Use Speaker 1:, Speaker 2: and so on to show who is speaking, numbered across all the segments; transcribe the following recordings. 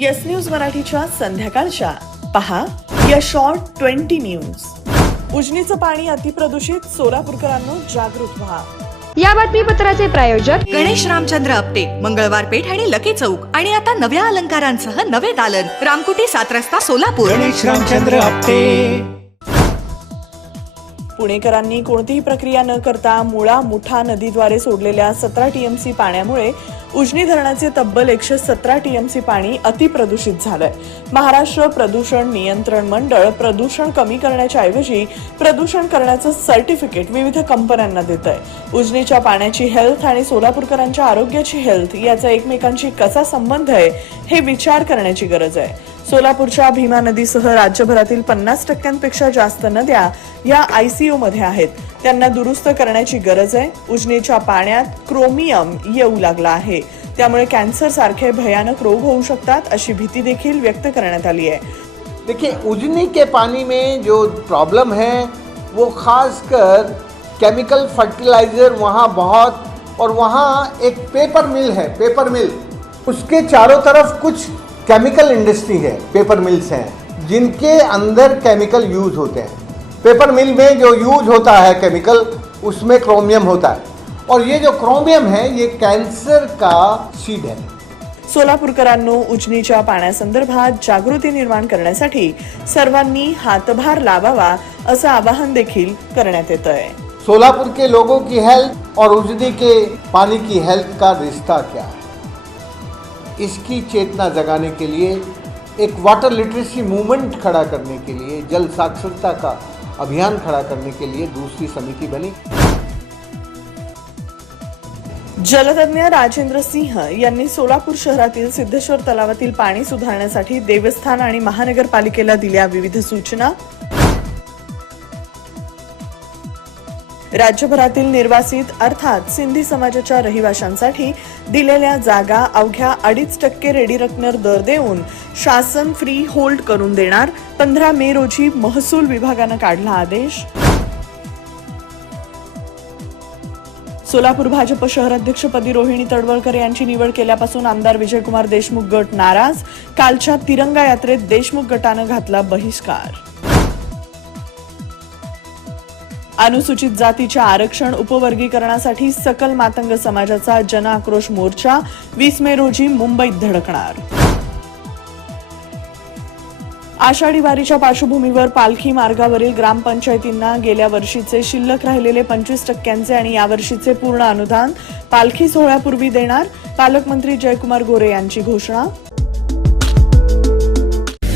Speaker 1: Yes news मराठीच्या संध्याकाळच्या. पहा या शॉर्ट ट्वेंटी न्यूज उजनीचं पाणी अतिप्रदूषित सोलापूरकरांनो जागृत व्हा.
Speaker 2: या बातमीपत्राचे प्रायोजक
Speaker 3: गणेश रामचंद्र आपटे मंगळवार पेठ आणि लकी चौक. आणि आता नव्या अलंकारांसह नवे दालन. रामकुटी सात रस्ता सोलापूर.
Speaker 4: गणेश रामचंद्र आपटे.
Speaker 1: पुणेकरांनी कोणतीही प्रक्रिया न करता मुळा मुठा नदीद्वारे सोडलेल्या सतरा टीएमसी पाण्यामुळे उजनी धरणाचे तब्बल एकशे सतरा टीएमसी पाणी अतिप्रदूषित झालंय. महाराष्ट्र प्रदूषण नियंत्रण मंडळ प्रदूषण कमी करण्याच्या ऐवजी प्रदूषण करण्याचं सर्टिफिकेट विविध कंपन्यांना देत आहे उजनीच्या पाण्याची हेल्थ आणि सोलापूरकरांच्या आरोग्याची हेल्थ याचा एकमेकांशी कसा संबंध आहे हे विचार करण्याची गरज आहे. सोलापूरच्या भीमा नदीसह राज्यभरातील पन्नास टक्क्यांपेक्षा जास्त नद्या या आयसीयू मध्ये आहेत. त्यांना दुरुस्त करण्याची गरज आहे. उजनीच्या पाण्यात क्रोमियम येऊ लागला आहे. त्यामुळे कॅन्सर सारखे भयानक रोग होऊ शकतात अशी भीती देखील व्यक्त करण्यात आली आहे.
Speaker 5: देखिए उजनी के पानी में जो प्रॉब्लम है वो खासकर केमिकल फर्टिलाइज़र वहाँ बहुत और वहाँ एक पेपर मिल है पेपर मिल उसके चारों तरफ कुछ केमिकल इंडस्ट्री है पेपर मिल्स हैं जिनके अंदर केमिकल यूज होते हैं। पेपर मिल में जो यूज होता है केमिकल उसमें क्रोमियम होता है। और ये जो क्रोमियम है ये कैंसर का सीड है।
Speaker 1: सोलापूरकरांनो उजनीच्या पाण्यासंदर्भात जागृती निर्माण करण्यासाठी सर्वांनी हातभार लावावा असं आवाहन देखील करण्यात येत आहे
Speaker 5: सोलापुर के लोगों की हेल्थ और उजनी के पानी की हेल्थ का रिश्ता क्या? है इसकी चेतना जगाने के लिए एक वाटर लिटरेसी मूवमेंट खड़ा करने के लिए जल साक्षरता का अभियान खड़ा करने के लिए दूसरी समिति बनी।
Speaker 1: जलतज्ञ राजेंद्र सिंह यांनी सोलापूर शहरातील सिद्धेश्वर तलावातील पाणी सुधारण्यासाठी देवस्थान आणि महानगरपालिकेला दिल्या विविध सूचना. राज्यभरातील निर्वासित अर्थात सिंधी समाजाच्या रहिवाशांसाठी दिलेल्या जागा अवघ्या अडीच टक्के रेडी रकमेवर दर देऊन शासन फ्री होल्ड करून देणार. पंधरा मे रोजी महसूल विभागानं काढला आदेश. सोलापूर भाजप शहराध्यक्षपदी रोहिणी तडवळकर यांची निवड केल्यापासून आमदार विजयकुमार देशमुख गट नाराज. कालच्या तिरंगा यात्रेत देशमुख गटानं घातला बहिष्कार. अनुसूचित जातीच्या आरक्षण उपवर्गीकरणासाठी सकल मातंग समाजाचा जन आक्रोश मोर्चा वीस मे रोजी मुंबईत धडकणार. आषाढी वारीच्या पार्श्वभूमीवर पालखी मार्गावरील ग्रामपंचायतींना गेल्या वर्षीचे शिल्लक राहिलेले पंचवीस टक्क्यांचे आणि यावर्षीचे पूर्ण अनुदान पालखी सोहळ्यापूर्वी देणार पालकमंत्री जयकुमार गोरे यांची घोषणा.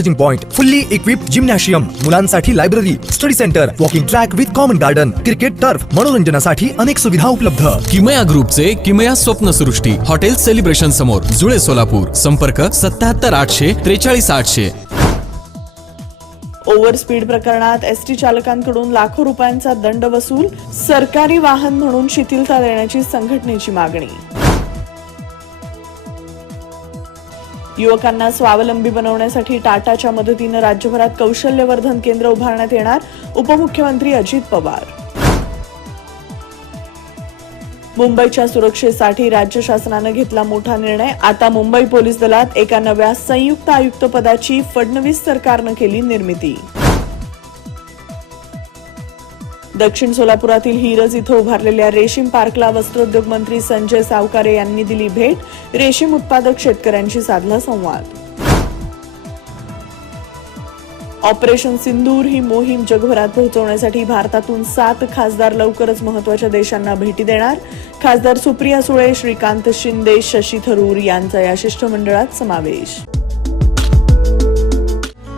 Speaker 6: charging point fully equip gymnasium मुलांसाठी library study centre walking track with common garden cricket turf मनोरंजनासाठी अनेक सुविधा उपलब्ध.
Speaker 7: किमया ग्रुपचे किमया स्वप्नसृष्टी हॉटेल सेलिब्रेशन समोर जुळे सोलापूर. संपर्क सत्याहत्तर आठशे त्रेचाळीस आठशे.
Speaker 1: ओव्हर स्पीड प्रकरणात एसटी चालकांकडून लाखो रुपयांचा दंड वसूल सरकारी वाहन म्हणून शिथिलता देण्याची संघटनेची मागणी. युवकांना स्वावलंबी बनवण्यासाठी टाटाच्या मदतीनं राज्यभरात कौशल्यवर्धन केंद्र उभारण्यात येणार उपमुख्यमंत्री अजित पवार. मुंबईच्या सुरक्षेसाठी राज्य शासनानं घेतला मोठा निर्णय. आता मुंबई पोलीस दलात एका नव्या संयुक्त आयुक्त पदाची फडणवीस सरकारनं केली निर्मिती. दक्षिण सोलापुरातील हिरज इथं उभारलेल्या रेशीम पार्कला वस्त्रोद्योग मंत्री संजय सावकारे यांनी दिली भेट. रेशीम उत्पादक शेतकऱ्यांशी साधला संवाद. ऑपरेशन सिंदूर ही मोहीम जगभरात पोहोचवण्यासाठी भारतातून सात खासदार लवकरच महत्त्वाच्या देशांना भेटी देणार. खासदार सुप्रिया सुळे श्रीकांत शिंदे शशी थरूर यांचा या शिष्टमंडळात समावेश.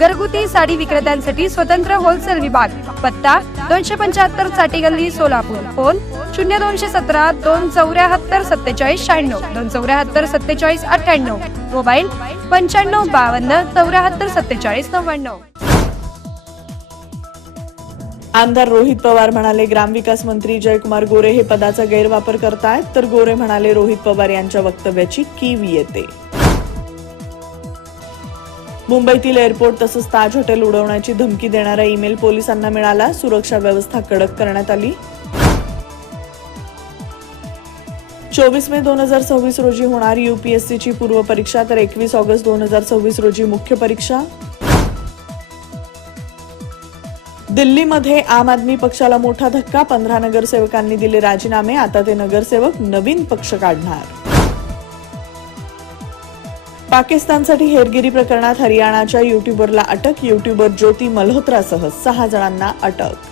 Speaker 2: घरगुती साडी विक्रेत्यांसाठी स्वतंत्र होलसेल विभाग. पत्ता दोनशे पंच्याहत्तर चाटी गल्ली सोलापूर. फोन शून्य दोनशे सतरा दोन चौऱ्याहत्तर सत्तेचाळीस शहाण्णव. दोन चौऱ्याहत्तर सत्तेचाळीस अठ्ठ्याण्णव. मोबाईल पंच्याण्णव बावन्न चौऱ्याहत्तर सत्तेचाळीस नव्याण्णव.
Speaker 1: आमदार रोहित पवार म्हणाले ग्रामविकास मंत्री जयकुमार गोरे हे पदाचा गैरवापर करतायत. तर गोरे म्हणाले रोहित पवार यांच्या वक्तव्याची कीव येते. मुंबईतील एअरपोर्ट तसंच ताज हॉटेल उडवण्याची धमकी देणारा ईमेल पोलिसांना मिळाला. सुरक्षा व्यवस्था कडक करण्यात आली. चोवीस मे दोन हजार सव्वीस रोजी होणार युपीएससीची पूर्व परीक्षा तर एकवीस ऑगस्ट दोन हजार सव्वीस रोजी मुख्य परीक्षा. दिल्लीमध्ये आम आदमी पक्षाला मोठा धक्का पंधरा नगरसेवकांनी दिले राजीनामे आता ते नगरसेवक नवीन पक्ष काढणार. पाकिस्तानसाठी हेरगिरी प्रकरणात हरियाणाच्या युट्यूबरला अटक युट्यूबर ज्योती मल्होत्रासह सहा जणांना अटक.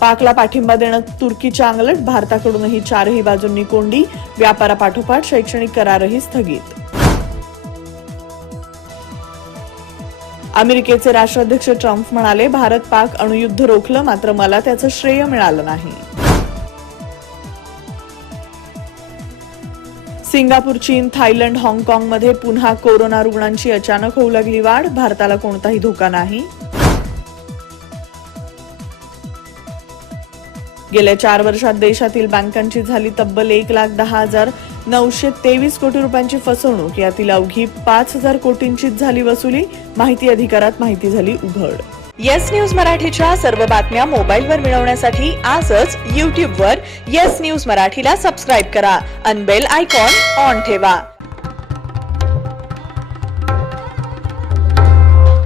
Speaker 1: पाकला पाठिंबा देणं तुर्कीच्या अंगलट भारताकडूनही चारही बाजूंनी कोंडी व्यापारापाठोपाठ शैक्षणिक करारही स्थगित. अमेरिकेचे राष्ट्राध्यक्ष ट्रम्प म्हणाले भारत पाक अणुयुद्ध रोखलं मात्र मला त्याचं श्रेय मिळालं नाही. सिंगापूर चीन थायलंड हाँगकाँगमध्ये पुन्हा कोरोना रुग्णांची अचानक होऊ लागली वाढ भारताला कोणताही धोका नाही. गेल्या चार वर्षात देशातील बँकांची झाली तब्बल एक लाख दहा हजार नऊशे तेवीस कोटी रुपयांची फसवणूक. यातील अवघी पाच हजार कोटींचीच झाली वसुली. माहिती अधिकारात माहिती झाली उघड. येस न्यूज मराठीच्या सर्व बातम्या मोबाईलवर मिळवण्यासाठी आजच यूट्यूबवर येस न्यूज मराठीला सबस्क्राईब करा. अनबेल आयकॉन ऑन ठेवा.